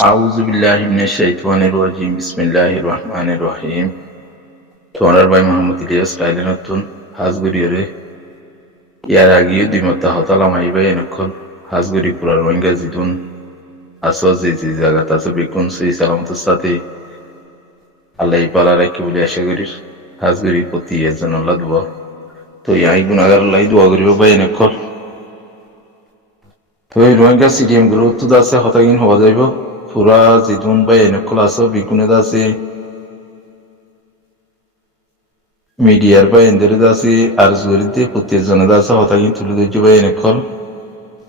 আউযু বিল্লাহি মিনাশ শাইতানির রাজিম বিসমিল্লাহির রহমানির রহিম তোমরা ভাই মোহাম্মদ ইলিয়াস রাইলে নতুন হাজগুড়িরে ইয়ার আগেও দুই মাত্রা হতালাম আইবাই এনেকল হাজগুড়ি পুরার রোহিঙ্গা জিদুন আসো যে জায়গাত আছে বেকুন সেই সালামতের সাথে আল্লাহ পালা রাখি বলে আশা করির হাজগুড়ির প্রতি এজন আল্লাহ দোয়া তো ইয়াই গুণাগার আল্লাহ দোয়া করিব ভাই এনেকল তো এই রোহিঙ্গা সিডিএম গুলো তো আছে হতাগিন হওয়া যাইব পুরা জিদুন ভাই এনেকল আছে বেগুনে আছে মিডিয়ার বা এন্দের আছে আর জুরিতে প্রত্যেকজনের আছে হতাগিন তুলে দিচ্ছ ভাই এনেকল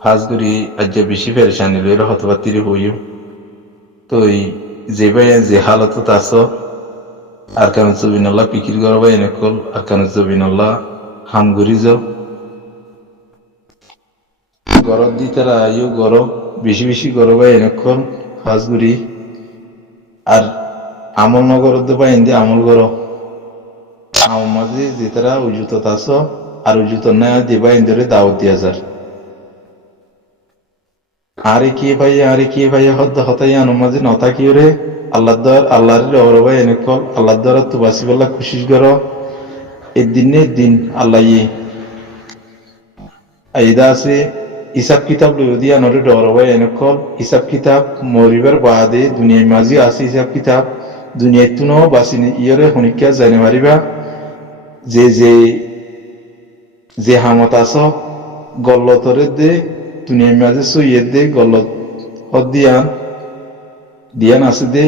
হাজগুড়ি আজ বেশি পেরেশানি লইলে হতবাতির হইও তো এই যে ভাই যে হালত আছো আর কারণ জবিনাল্লাহ পিকির করা ভাই এনেকল আর কারণ জবিনাল্লাহ হামগুড়ি যাও গরম দি তারা আইও গরম বেশি বেশি গরম ভাই এনেকল হাজগুড়ি আর আমল নগর দেবা এন্দি আমল করো আমার মাঝে যে তারা উজুত আছো আর উজুত না দেবা এন্দরে দাওয়াত দিয়া যার আরে কি ভাই হতাই আনো মাঝে নতা কি রে আল্লাহর অরবাই এনেকল আল্লাহ দ্বারা তো বাসিবাল্লাহ খুশি করো এই দিন আল্লাহ আইদা আছে হিসাব কিতাব লই দিয়া নরে ডরবাই এনেকল হিসাব কিতাব মরিবার বাদে দুনিয়ার মাঝে আছে হিসাব কিতাব দুনিয়ায় তুনো বাসিনি ইয়রে হনিকা জানে মারিবা যে হামত আছো গল্লতরে দে দুনিয়ার মাঝে সইয়ে দে গল্লত হদ দিয়ান আছে দে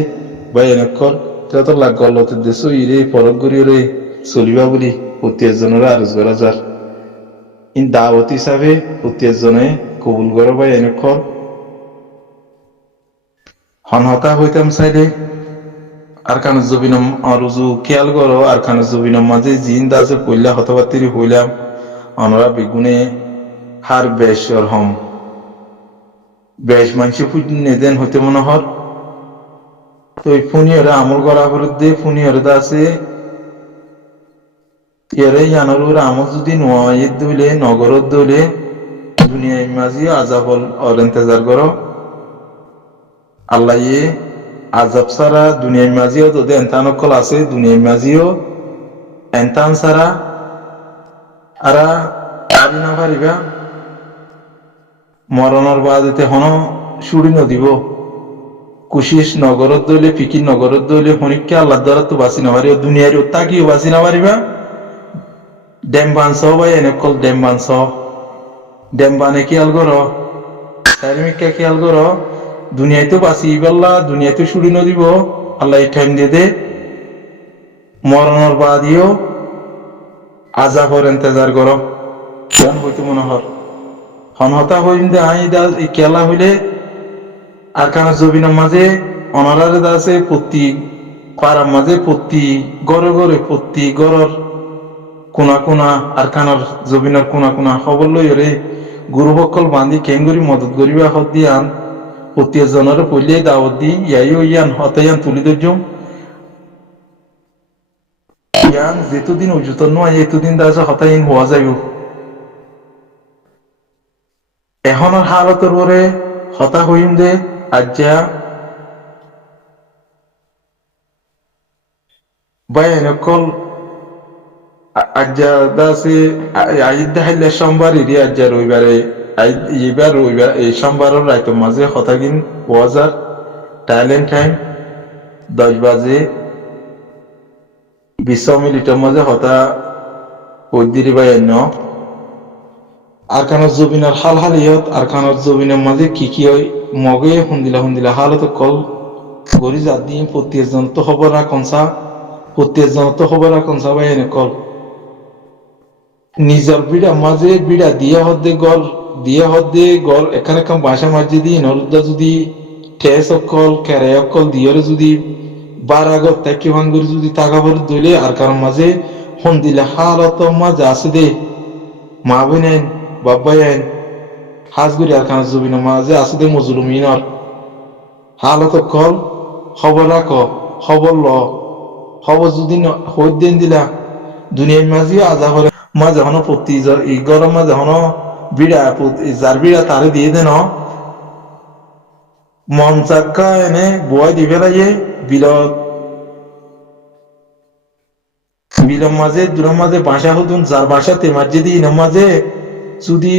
ভাই এনেকল তত লাগ গল্লতের দে সইরে পরক গড়িয়ে চলিবা বলি প্রত্যেকজনের আরজ করা যার ইন দাওয়াত হিসাবে প্রত্যেকজনে কবুল করো ভাই এনেকল হনহতা হইতাম চাইলে আর কান জবিনম অরুজু খেয়াল করো আর কান জবিনম মাঝে জিন দাসে কইলা হতবাতিরি হইলাম অনরা বেগুনে হার বেশর হম বেশ মানুষে ফুটিন নেদেন হইতে মনে হর তো এই ফুনিয়রে আমল করা বিরুদ্ধে ফুনিয়রে আছে ইয়ারে জানার আমল যদি নোয়াইয়ে দইলে নগরত দইলে দুনিয়ায় মাঝি আজাব অর ইন্তজার করো আল্লাহ আজাব সারা দুনিয়ার মাঝিও তো এনতান অকল আছে দুনিয়ার মাঝিও এনতান সারা আরা পারি না পারিবা মরণের বাদেতে হন সুড়ি নদিব কুশিস নগরত দইলে ফিকির নগরত দইলে হনিককে আল্লাহ দ্বারা তো বাঁচি না পারিব দুনিয়ার তাকিও বাঁচি না পারিবা ডেম বানস ভাই এনেকল ডেম বানস ডেম বানে খেয়াল করো চারিমিকা খেয়াল করো দুনিয়ায় তো বাঁচি ইবাল্লা দুনিয়ায় তো সুড়ি নদিব আল্লাহ টাইম দিয়ে দে মরণের বাদিও আজাবর ইন্তজার করো কেন হইতে মনে হর হনহতা হইম দে আই দা কেলা হইলে আর কানা জবিনের মাঝে অনারারে আছে প্রতি পাড়ার মাঝে প্রতি গড়ে প্রতি গড়র কোনা আর কানার জবিনের কোনা খবর লই রে গুরুবকল বান্ধি কেঙ্গুরি মদত করিবা হদ দি আন প্রত্যেকজনের পইলে দাওয়াত দি ইয়াইও ইয়ান হতাইয়ান তুলি দর্জম ইয়ান যেতুদিন উজুতন নয় এতদিন দাস হতাইন হওয়া যাইব এখনের হালতের পরে হতা হইম দে আজ্জা বাই এনেকল আজ্জা দাসে আইদা হাইলে সোমবার ইরি আজ্জা রবিবারে এইবার রবিবার এই সোমবারের রাইত মাঝে হতাগিন ওয়াজার টাইলেন্ড টাইম 10 বাজে 20 মিনিটের মাঝে হতা ওইদিরি বাই আর কানের জবিনের হালিয়ত আর কানের জবিনের মাঝে কি হয় মগে হুন্দিলা হালত কল গরি জাত দিন প্রত্যেকজন তো খবর রাখনসা ভাই এনে কল নিজের বিড়া মাঝে বিড়া দিয়ে হদ্দে গল এখানে কাম বাসা মাঝে দিয়ে নরুদ্দা যদি ঠেস অকল কেরে অকল দিয়ে যদি বার আগত তাকে ভাঙ্গুরি যদি তাকাবর দইলে আর কারণ মাঝে হুন্দিলা হালত মাঝে আছে দে মা বোনেন বাবাই আইন হাজগুড়ি আর কানা জবিনের মাঝে আছে দে মজলুমিনর হালত কল খবর রাখ খবর ল খবর যদি হইত দিন দিলা দুনিয়ার মাঝে আজাবরে মাঝে হনো প্রতি এই গরম মাঝে হনো বিড়া যার বিড়া তারে দিয়ে দেন মন চাক্কা এনে বুয়াই দি ফেলাইয়ে বিলত বিলম মাঝে দুরম মাঝে বাসা হতুন যার বাসাতে মাঝে দি ইনম মাঝে যদি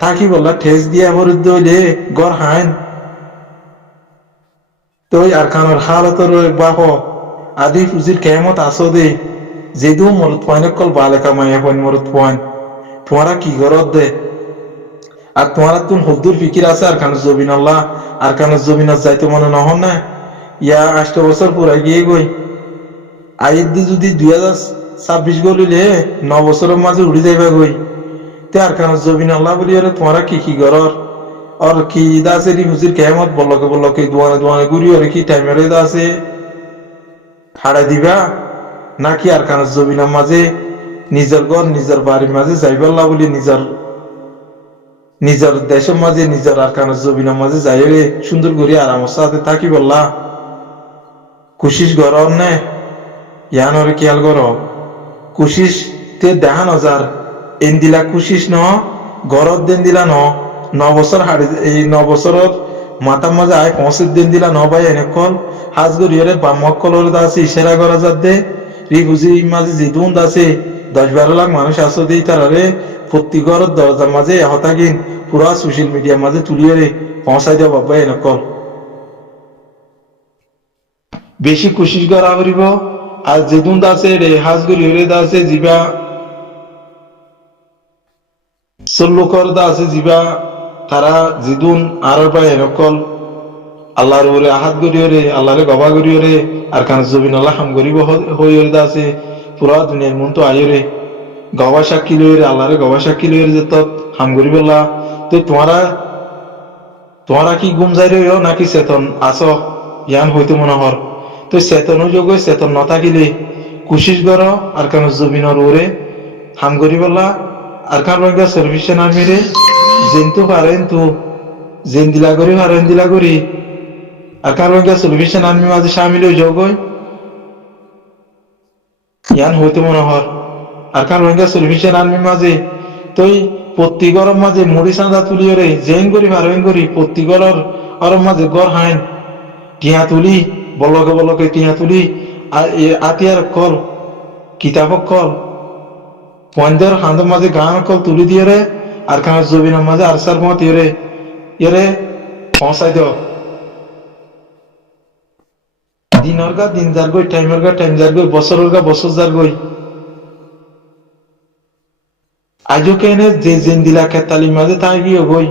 থাকি বললা ঠেস দিয়া বরুদ্ধ হইলে গড় হাইন তো আর খানোর হালতর বাপ আদি ফুজির কেমত আসো দে যেদু মরত পয়েন কল বালে কামাইয়া পয়েন মরত পয়েন তোমারা কি গরত দে আর তোমার তুন হদ্দুর ফিকির আছে আর খান জবিন আল্লাহ আর খান জবিন যাইতে মনে নহন না ইয়া 8 বছর পুরা গিয়ে গই আইর দি যদি 2026 গলিলে 9 বছরের মাঝে উড়ি যাইবা গই তে আর খান জবিন আল্লাহ বলি আরে তোমারা কি কি গরর আর কি দাসে রি হুজির কেমত বলকে দুয়ানে দুয়ানে ঘুরি আর কি টাইমের দাসে হাড়া দিবা নাকি আর খান জবিনের মাঝে নিজের ঘর নিজের বাড়ির মাঝে যাইবাল্লা বলি নিজের দেশের মাঝে নিজের আরকানের জমিনের মাঝে যাইরে সুন্দর করে আরামের সাথে থাকি বললা কুশিস গর নে ইয়ানরে খেয়াল কর কুশিস তে দেহা নজার এন দিলা কুশিস ন গরত দেন দিলা ন 9 বছর হাড়ি এই 9 বছরের মাতার মাঝে আয় 5 দিন দিলা ন ভাই এনেকল হাজ গরিয়রে বামকলর দাসে ইশারা করা যাতে রিফুজি মাঝে জিদুন দাসে 10-12 লাখ মানুষ আসো দেই তারারে প্রতি ঘরের দরজার মাঝে হতাগিন পুরা সোশ্যাল মিডিয়ার মাঝে তুলিয়ে পৌঁছাই দেওয়া বাবা এনেকল বেশি কোশিশ করা করিব আর যেদুন দাসে রে হাজ গরিয়রে দাসে জিবা সল্লুকর দাসে জিবা তারা জিদুন আর পায় এনেকল আল্লাহর ওরে আহাত গরিয়রে আল্লাহরে গবা গরিয়রে আর কান জবিন আল্লাহ হাম গরিব হইরে দাসে পুরা দুনিয়ার মন তো আইরে গবা সাক্ষী লইরে আল্লাহরে গবা সাক্ষী লইরে যেত হাম গরিবল্লা তো তোমারা কি গুম যাই রইও নাকি চেতন আছো ইয়ান হইতে মনে হর তো চেতনও যোগ চেতন নথাকিলে কুশিস গর আর কান জবিনর ওরে হাম গরিবল্লা আর কান রঙা সার্ভিসেন আর্মিরে জেনতু পারেন তো জেন দিলা করি পারেন দিলা করি আর কান রঙা সার্ভিসেন আর্মি মাঝে সামিল হয়ে যোগ ইয়ান হইতে মনে হর আর কান রঙা সার্ভিসেন আর্মি মাঝে তই প্রতি গরম মাঝে মুড়ি চাঁদা তুলিয়রে জেন করি পারেন করি প্রতি গরর অরম মাঝে গড় হাইন টিয়া তুলি বলকে টিয়া তুলি আতিয়ার কল কিতাব কল পয়েন্টের হাঁদের মাঝে গান কল তুলি দিয়ে রে আর কানার জবিনের মাঝে আরসার মত ইয়ে পৌঁছাই দেও দিনের গা দিন যার গই টাইমের গা টাইম যার গই বছরের গা বছর যার গই আজও কেনে যে জেন দিলা খেতালি মাঝে তাই গিয়ে গই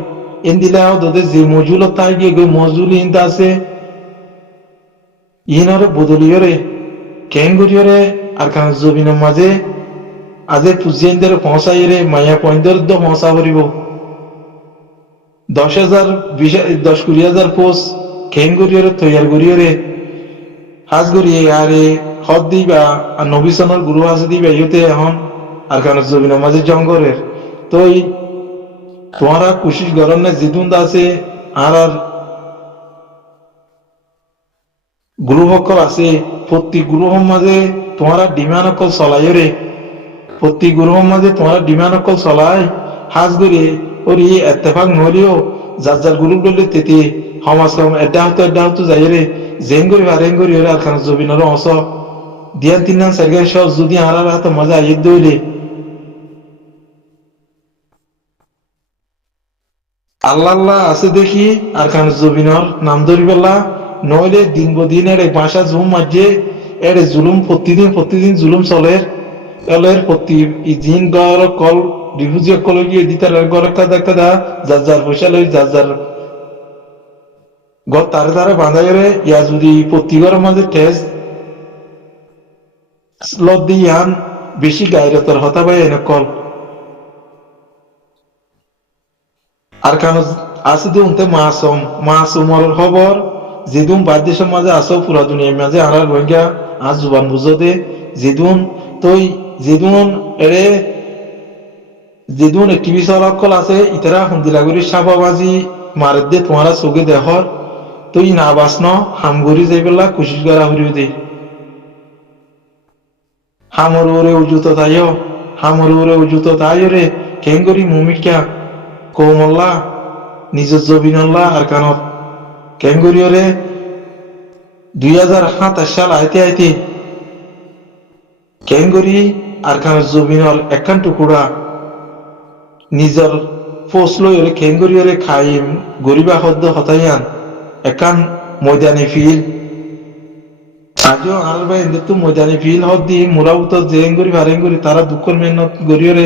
এন দিলা দোদের যে মজুল তাই গিয়ে গই মজুল ইন্দা আছে ইনরে বদলিয়রে কেন গরিয়রে আর কানার জবিনের মাঝে আজে পুজিয়েন্দের পৌঁছাই রে মায়া পয়েন্টের দ পৌঁছা করিব 10,000 10-20,000 পোস্ট কেন গরিয়রে তৈয়ার গরিয়রে হাজ গরিয়ে আরে হদ দিবা আর নবিসনের গুরু হাজ দিবা ইহতে এখন আর কারণ জমিনের মাঝে জঙ্গলের তো তোমারা কোশিশ গরম না জিদুন আছে আর গ্রুহকল আছে প্রতি গ্রুহ মাঝে তোমারা ডিমান্ড অকল চলাই রে প্রতি গ্রুহ মাঝে তোমারা ডিমান্ড অকল চলাই হাজ গরিয়ে ওর এত্তেফাক নহলেও যার যার গ্রুপ ডলে তেতে সমাজ কম এড্ডা হতো যাই রে জেন করি হারেন করি আর খান জবিনের অংশ দিয়ান 3-4 সব যদি আর হাতে মজা আইয়ে দইলে আল্লাহ আছে দেখি আর খান জবিনর নাম ধরি পেলা নইলে দিন বদিনের এক ভাষা জুম মাঝে এর জুলুম প্রতিদিন জুলুম চলে এলের প্রতি দিন গড় কল রিফিউজি কল গিয়ে দিতার গড় একটা দা যার পয়সা লই যার গড় তারে বাঁধাইরে ইয়া যদি প্রতি ঘরের মাঝে টেস্ট স্লট দিয়ে আন বেশি গায়রতর হতা পাই এনে কল আর কারণ আছে যে উনতে মাসুমর খবর যেদুন বাদ দেশের মাঝে আসো পুরা দুনিয়ার মাঝে আর রোহিঙ্গা আজ জুবান বুঝতে যেদুন তই যেদুন এরে যেদুন টিভি সরকল আছে ইতারা হুন্দিলাগুড়ি সাবাবাজি মারে দে তোমারা চোখে দেহর তুই না বাসন হামগুড়ি যাই পেলা কুশিস করা হরিও দে হামর ওরে উজুত তাইও রে কেন করি মুমিকা কৌমল্লা নিজের জবিনল্লা আর কানত কেঙ্গুরিয়রে 2027 সাল আইতে আইতে কেঙ্গুরি আর খান জমিনের একখান টুকুরা নিজের ফসলরে কেঙ্গুরিয়রে খাইম গরিবা হদ্দ হতাইয়ান একান ময়দানি ফিল আজও আর ভাই তো ময়দানি ফিল হদ্দি মুরাউত জেঙ্গুরি ভারেঙ্গুরি তারা দুঃখর মেহনত গরিয়রে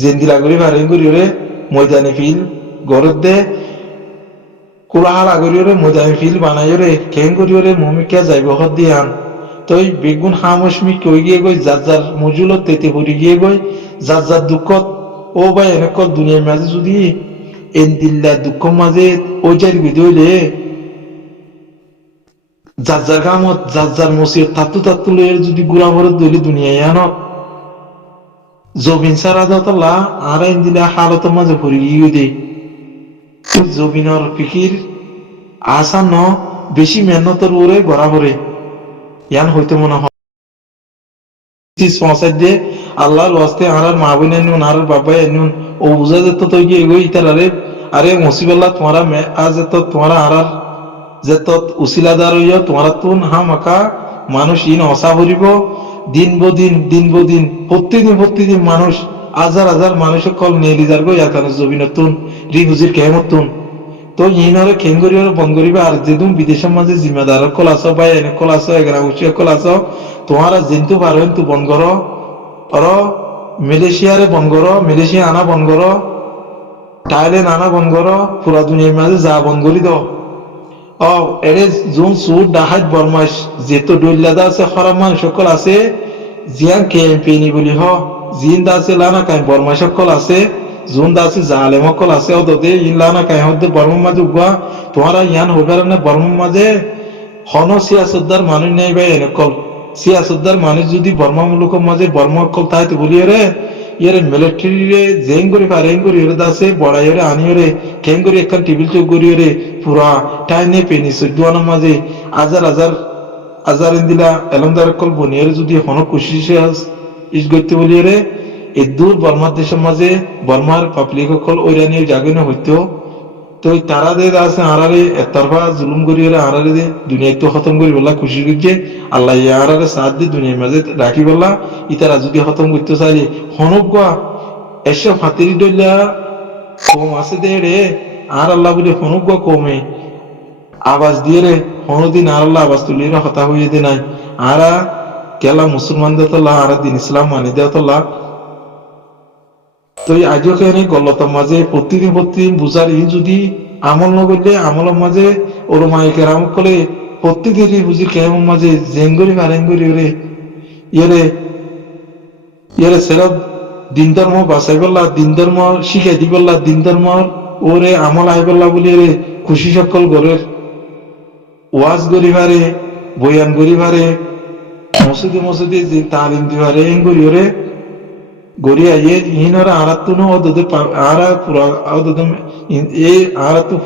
জেন্দিলা গরি ভারেঙ্গুরিয়রে ময়দানি ফিল গরদ দে কোলাহাল আগরিয়রে ময়দানি ফিল বানাইরে কেঙ্গুরিয়রে ভূমিকা যাইব হদ্দি আন তই বেগুন হামসমি কই গিয়ে গই যার যার মজুলত তেতে পড়ি গিয়ে গই যার যার দুঃখত ও ভাই এনেকল দুনিয়ার মাঝে যদি এন দিল্লা দুঃখ মাঝে ও যার বিদইলে যার যার কামত যার যার মসির তাত্তু লইয়ের যদি গুড়া ভরত দইলে দুনিয়ায় আনত জবিন সারা দতলা আর এন দিলা হালত মাঝে পড়ি গিয়ে দে জবিনর ফিকির আসান ন বেশি মেহনতর ওরে বরাবরে ইয়ান হইতে মনে হয় পৌঁছাই দিয়ে আল্লাহর ওয়াস্তে আর মা বোন এনুন আর বাবা এনুন ও বুঝা যেত তো গিয়ে এগোই ইতার আরে মুসিবাল্লাহ তোমারা আজ এত তোমারা আর যেত উসিলাদার হইয়া তোমারা তুন হা মাকা মানুষ ইন হসা ভরিব দিন প্রতিদিন মানুষ হাজার মানুষ কল নেলি যার গো ইয়ার কারণে জবিনতুন রি হুজির কেমতুন তো ইনরে খেঙ্গরিয়র বঙ্গরিবা আর যেদুম বিদেশের মাঝে জিম্মেদার কল আছো বা এনে কল আছো এগারা উচিয়া কল আছো তোমারা জিন্তু পারেন তু বন করো আর মালয়েশিয়ারে বন করো মালয়েশিয়া আনা বন করো থাইল্যান্ড আনা বন করো পুরা দুনিয়ার মাঝে যা বন করি দাও ও এরে জুন সুর ডাহাত বরমাস যেতো ডইলাদা আছে খারাপ মানুষ সকল আছে জিয়ান কেম্পেনি বলি হ জিন দা আছে লানা কাই বরমাস সকল আছে জুন দা আছে জালেম সকল আছে অদতে ইন লানা কাই হদ্দে বর্ম মাঝে উগা তোমারা ইয়ান হবার না বর্ম মাঝে হন সিয়াসতদার মানুষ নেই ভাই এনেকল সিয়াসতদার মানুষ যদি বর্মা মুলুকের মাঝে বর্মা সকল তাইতে বলি রে ইয়ারে মিলিটারি রে জেং করি পারেং করি রে দাসে বড়াই রে আনি রে কেং করি একখান টেবিল চোখ করি রে পুরা টাইনে পেনি সদ্যুয়ানোর মাঝে আজার দিলা এলমদার কল বনিয়ার যদি হন কুশিসে ইস করতে বলি রে এই দূর বর্মার দেশের মাঝে বর্মার পাবলিক সকল ওইরানিয়ে জাগিনে হইতো তো তারা দে আছে আড়ারে একতরফা জুলুম করি রে আড়ারে দে দুনিয়া তো খতম করি বললা খুশি করছে আল্লাহ আড়ারে সাথ দিয়ে দুনিয়ার মাঝে রাখি বললা ইতারা যদি খতম করতে চাইলে হনক গা এসে ফাতিরি ডইলা কম আছে দে রে আর আল্লাহ বলে হনক গা কমে আওয়াজ দিয়ে রে হনদিন আর আল্লাহ আওয়াজ তুলি রে হতা হইয়ে দে নাই আরা কেলা মুসলমান দেতলা আর দিন ইসলাম মানি দেতলা তো আজও কেন গল্লতার মাঝে প্রতিদিন বুঝার ই যদি আমল নগরলে আমলের মাঝে ওর মাইকের আমল করে প্রতিদিন বুঝি কেমন মাঝে জেঙ্গরি ভারেঙ্গরি রে ইয়ে সেরব দিন ধর্ম বাঁচাই বললা দিন ধর্ম শিখাই দি বললা দিন ধর্ম ওরে আমল আই বললা বলি রে খুশি সকল ঘরের ওয়াজ গরিবারে বয়ান গরিবারে মসজিদে যে তালিম দিবারে এন গরি রে গড়িয়া ইয়ে ইহিনরা আরাত্তু নো ওদে আরা পুরা ওদে এই আরাত্তু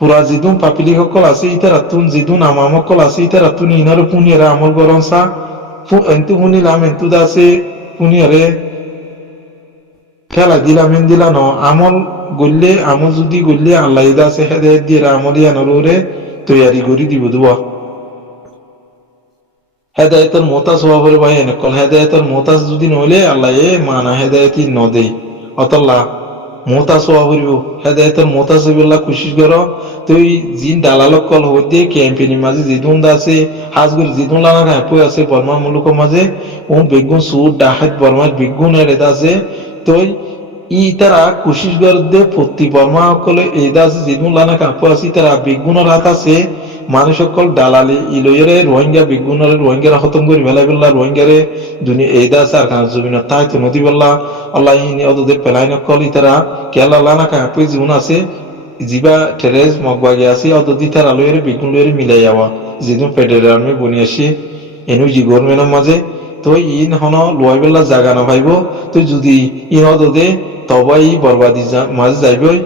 পুরা জিদুন পাপিলি সকল আছে ইতারাতুন জিদুন আমাম সকল আছে ইতারাতুন ইনার পুনিয়ারা আমল গরমসা এন্তু শুনিলাম এন্তু দাসে পুনিয়ারে খেলা দিলাম এন দিলা ন আমল গললে আমল যদি গললে আল্লাহ দাসে হেদায়েত দিয়ে আমল ইয়ানরে তৈয়ারি করি দিব দুয়া হেদায়তের মোতাজ হওয়া বলে ভাই এনেকল হেদায়তের মোতাজ যদি নইলে আল্লাহ মানা হেদায়তি নদে অতল্লা মোতাজ হওয়া বলিব হেদায়তের মোতাজ হইবল্লা কোশিশ করো তুই জিন দালালক কল হইতে ক্যাম্পেনির মাঝে জিদুন আছে হাজগুল জিদুন লানা হ্যাপই আছে বর্মা মুলুকের মাঝে ও বেগুন সুর ডাহাত বর্মার বেগুন এরেদা আছে তুই ই তারা কোশিশ কর দে প্রতি বর্মা কলে এদা আছে জিদুন লানা হ্যাপই আছে তারা বেগুনের হাত আছে মানুষ সকল দালালি ইলইরে রোহিঙ্গা বিগুণরে রোহিঙ্গারা খতম করি বেলাই বললা রোহিঙ্গারে দুনিয়া এইদা আছে আর খান জমিনা তাই তো নদী বললা আল্লাহ ইনি অদে পেলাই নকল ইতারা কেলা লানা কাপে জীবন আছে জিবা টেরেস মগবাগি আছে অদদি তার আলোয়ের বিগুণ লইরে মিলাই যাওয়া যেদিন ফেডারেল আর্মি বনি আসি এনু জি গভর্নমেন্টের মাঝে তো ইন হন লয় বেলা জাগা না পাইব তো যদি ইন অদে তবাই বরবাদি মাঝে যাইবই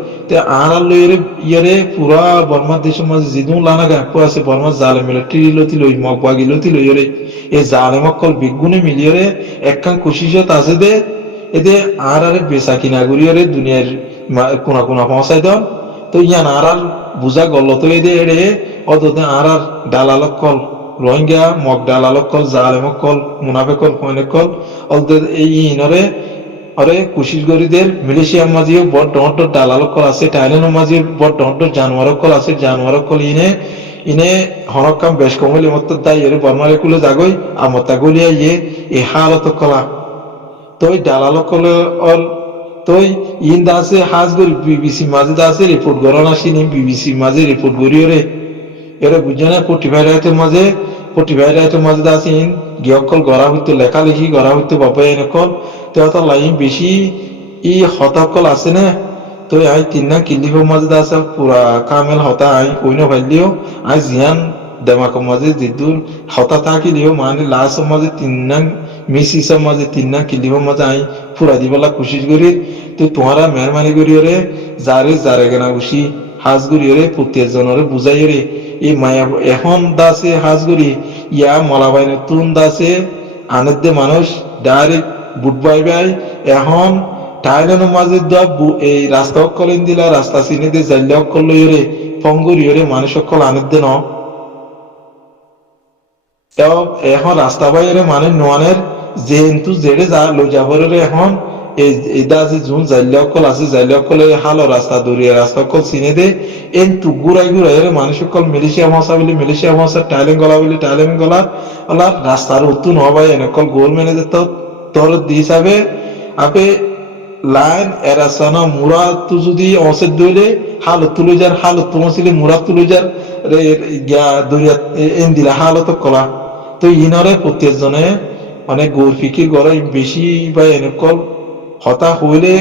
আর লইরে ইয়ারে পুরা বর্মার দেশের মাঝে জিদুন লানা গাপ আছে বর্মার জালে মিলিটারি লতি লই মগবাগি লতি লইরে এই জালে মক্কল বিগুনে মিলিয়ে একখান খুশিশত আছে দে এদে আর বেচা কিনা করিয়ে দুনিয়ার কোনা পৌঁছাই দেন তো ইয়ান আর বুঝা গল তো এড়ে অদতে আর দালালক কল রোহিঙ্গা মগ দালালক কল জালেমক কল মুনাফে কল কয়নে কল অদতে এই ইনরে অরে কুশিসগরিদের মিলিশিয়ার মাঝিও বড় ডট দালালক কল আছে টাইলেনের মাঝি বড় ডট জানোয়ারক কল আছে জানোয়ারক কল ইনে হনকাম বেশ কমলি মত দাই এর বর্মারে কুলে জাগই আমতা গলিয়া এ হালত কলা তই দালালক কল অল তই ইন দাসে হাজগরি বিবিসি মাঝে দাসে রিপোর্ট গরন আসিনি বিবিসি মাঝে রিপোর্ট গরিয়রে এরা বুঝে না 45 রাইতের মাঝে দাসে ইন গিয়কল গড়া হইতো লেখালেখি গড়া হইতো বাবা এনেকল তো লাইন বেশি ই হতাকল আছে না তো আই তিন কিল্লিফ মাঝে দাসা পুরা কামেল হতা আই ওইন ভাইলিও আই জিয়ান দেমাক মাঝে জিদুর হতা থাকিলিও মানে লাস্ট মাঝে তিন মিসিসের মাঝে তিন কিল্লিফ মাঝে আই পুরা দিবলা কোশিশ করি তো তোমারা মেহরবানি করিওরে যারে গেনা খুশি হাজ করিওরে প্রত্যেকজনরে বুঝাইরে এই মায়া এখন দাসে হাজ করি ইয়া মলাবাই নতুন দাসে আনন্দে মানুষ ডাইরেক্ট বুট বাই এখন টাইলের মাঝে এই রাস্তা অকলেন দিলা রাস্তা চিনি দিয়ে জাইলে অকল লইরে ফঙ্গুরিয়রে মানুষ অকল আনন্দে ন এখন রাস্তা বাইরে মানে নোয়ানের যেহেতু জেড়ে যা লই যাবরে এখন এই দাসে জুন জাইলে অকল আছে জাইলে অকলে হালো রাস্তা দূরিয়ে রাস্তা অকল চিনে দে এন্টু ঘুরাই মানুষ অকল মিলিশিয়া মশা বলি মিলিশিয়া মশা টাইলেন গলা বলি টাইলেন গলা ওলার রাস্তার উত্তু নবাই এনেকল গোল মেনে যেত তোর হিসাবে আপে লাইন এরাসানা মুরা তু যদি অসের দইলে হালত তুলে যার হালত তোমাছিলে মুরা তুলে যার দরিয়া এন দিলা হালত কলা তো ইনরে প্রত্যেকজনে অনেক গৌর ফিকির গড়ে বেশি বা এনেকল হতা হইলে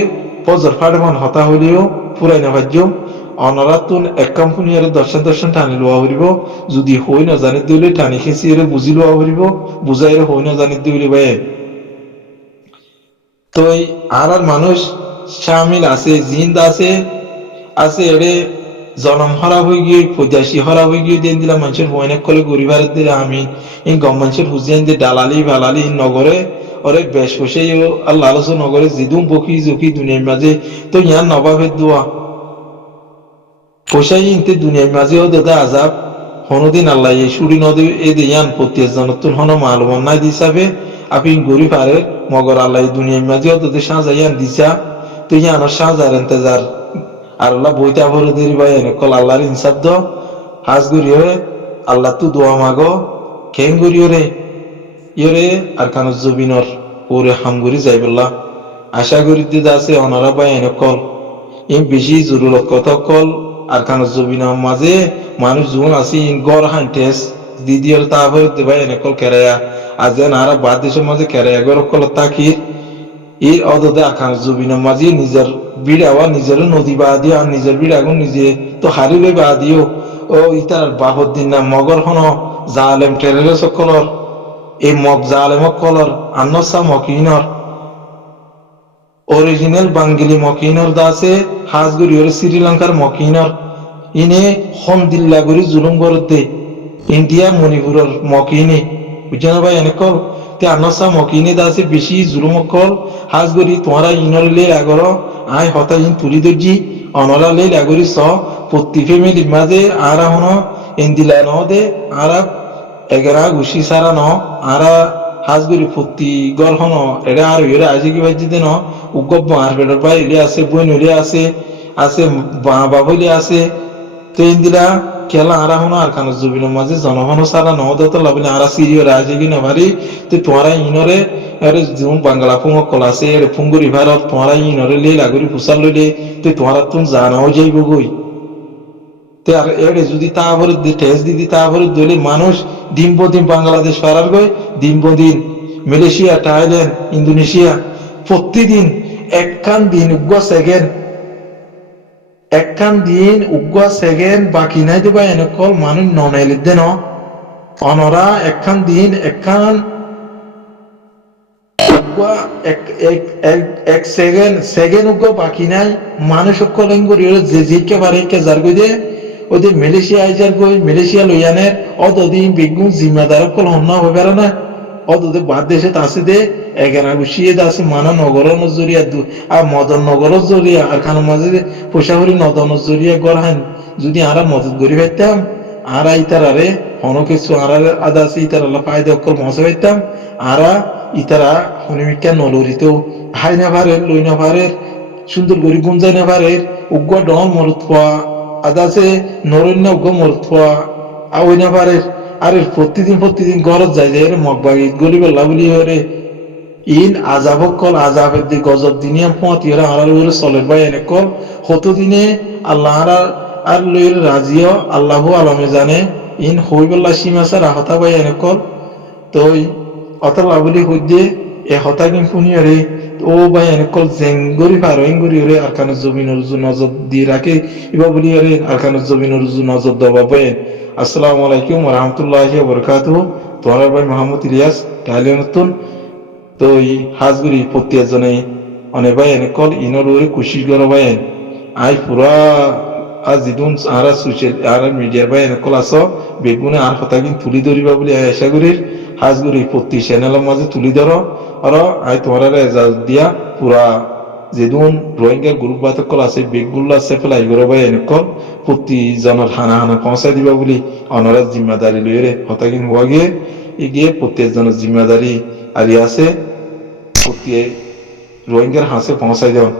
পজর ফাড়মান হতা হইলেও পুরাই না ভাজ্য অনরাতুন এক কোম্পানি আর দর্শন টানি লোয়া হরিব যদি হই না জানি দিলে টানি খেসি এর বুঝি লোয়া হরিব বুঝাইরে হই না জানি দিলে ভাই তো আর মানুষ শামিল আছে জিন্দ আছে এড়ে জনম হরা হয়ে গিয়ে পদাসী হরা হয়ে গিয়ে দিন দিলাম মানুষের অনেক কলে গরিবার দিলে আমি এই গম মানুষের হুজিয়ান দিয়ে বালালি নগরে ওরে বেশ বসে আল্লাহ আলোচনা নগরে জিদুম বকি জকি দুনিয়ার মাঝে তো ইয়ান নবাবের দোয়া পয়সাই ইনতে দুনিয়ার মাঝেও দাদা আজাব হনদিন আল্লাহ এই সুরি নদী এ দিয়ান প্রত্যেক জনতুল হন মালুমান নাই দিছাবে আপনি গরিব আরে মগর আল্লাহ দুনিয়ার মাঝেও তোদের সাজাইয়ান দিছা তো ইয়ানোর সাজার এন্তেজার আর আল্লাহ বইটা ভরে দেরি ভাই কল আল্লাহর ইনসাফ দ হাজ গরিও আল্লাহ তু দোয়া মাগো কেন গরিও রে ইয়রে আর কানুজ জবিনর ওরে হামগুরি যাইবল্লা আশা করি দিদা আছে অনারা ভাই কল ইন বেশি জরুরত কথা কল আর কানুজ জবিনের মাঝে মানুষ যখন আছে ইন গড় হাইটেস দিদির তারপরে দেবাই কল কেরায়া আজ আর বাদ দেশের মাঝে কেরায়া গড় কল তাকির এর অদতে আকাশ জবিনের মাঝে নিজের বিড়াওয়া নিজের নদী বা দিও আর নিজের বিড়াগুন নিজে তো হারিবে বা দিও ও ইতার বাহদ্দিন না মগর হন জালেম টেরের সকলর এই মগ জালেম কলর আন্নসা মকিনর অরিজিনাল বাঙ্গিলি মকিনর দাসে হাজগুড়ি ওর শ্রীলঙ্কার মকিনর ইনে হন দিল্লাগুড়ি জুলুম করতে ইন্ডিয়া মণিপুরের মকিনে বুঝছেন ভাই এনেকল তে আনসা মকিনে দাসে বেশি জুলুম কল হাজগুড়ি তোমরা ইনর লে আগর আয় হতা ইন তুলি দর্জি অনরা লে আগরি স প্রতি ফ্যামিলি মাঝে আর হন ইন্দিলা ন দে আর এগারা ঘুষি সারা ন আর হাজগুড়ি প্রতি গল হন এটা আর ইয়ে আজি কি বাজি দেন উগব আর বেডর ভাই ইলে আছে বই নলে আছে বাবলি আছে তো ইন্দিলা খেলা আরা হনো আর কানো জুবিনের মাঝে জনগণ সারা নদত লাভলে আরা সিরিয় রাজে কি নাভারি তো তোমরা ইনরে আরে যেমন বাংলা ফুঙ্গ কলাসে এর ফুঙ্গুরি ভারত তোমরা ইনরে লে লাগরি ফুসাল লইলে তো তোমরা তুমি জানাও যাইব গই তে আর এড়ে যদি তারপরে টেস্ট দিদি তারপরে দলে মানুষ দিন বাংলাদেশ ফারার গই দিন মালয়েশিয়া থাইল্যান্ড ইন্দোনেশিয়া প্রতিদিন একখান দিন উগ্র সেকেন্ড বাকি নাই দেবা এনেকল মানুষ ননাইলে দেন অনরা একখান দিন একখান এক সেকেন্ড উগ্র বাকি নাই মানুষ সকল যে জিকে বারে কেজার গই দে ওদের মালয়েশিয়া আইজার গই মালয়েশিয়া লইয়ানের অতদিন বেগুন জিম্মাদার কল হন্না হবে না অদতে বাদ দেশে আছে দে এগানা গুছিয়ে আছে মানা নগরন জরিয়া আর মদন নগর জরিয়া আর খানের মাঝে পোষাহরি নদন জরিয়া গড়ান যদি আরা মদত করি পাইতাম আরা ইতারারে হনকেছু আরা আদা আছে ইতার আল্লাহ ফায়দা অক্ষর মজা পাইতাম আরা ইতারা হনিমিকা নলরিতেও হাই না পারে লই না পারে সুন্দর করে গুঞ্জাই না পারে উগ্র ডন মরত পাওয়া আদা আছে নরন্য উগ্র মরত পাওয়া আওই না পারে আরে প্রতিদিন ঘরত যায় যে মগবাগি গরিব লাভলি হরে ইন আজাব কল আজাবের দি গজব দিনিয়া পথ ইরা আলার উপরে চলের ভাই এনে কল হত দিনে আল্লাহ আর লইর রাজিও আল্লাহ আলমে জানে ইন হইবল্লা সীমাসা রাহতা ভাই এনে কল তো অত লাভলি হইদে এ হতা কিন শুনিয়রে ও ভাই এনে কল জেঙ্গরি পারো ইঙ্গরি হরে আরকানের জমিনের রুজু নজর দিয়ে রাখে ইবা বলি হরে আরকানের জমিনের রুজু নজর দেওয়া ভাই আসসালামু আলাইকুম ওয়া রাহমাতুল্লাহি ওয়া বারাকাতুহু তোমার ভাই মোহাম্মদ ইলিয়াস তাহলে নতুন তো এই হাজগুড়ি প্রত্যেকজনে অনেক ভাই এনে কল ইনর ওরে কুশিশ করো ভাই আই পুরা আজ দিদুন আরা সোশ্যাল আর মিডিয়ার ভাই এনে কল আসো বেগুনে আর কথা কিন্তু তুলি ধরিবা বলে আশা করি হাজগুড়ি প্রতি চ্যানেলের মাঝে তুলি ধরো আর আই তোমার রেজাল্ট দিয়া পুরা যেদিন রোহিঙ্গা গ্রুপ বাতে কল আছে বেগগুলো আছে ফেলাই করো ভাই এনে কল প্রতিজনের হানা পৌঁছাই দিবা বলি অনরাজ জিম্মাদারি লইরে হতা কিন্তু হওয়া গিয়ে এগিয়ে প্রত্যেকজনের জিম্মাদারি আরি আছে প্রত্যেক রোহিঙ্গার হাসে পৌঁছাই দেওয়া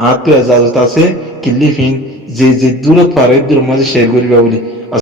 আর তো এজাজত আছে কিল্লিফিন যে দূরত পারে দূরের মাঝে শেয়ার করিবা বলি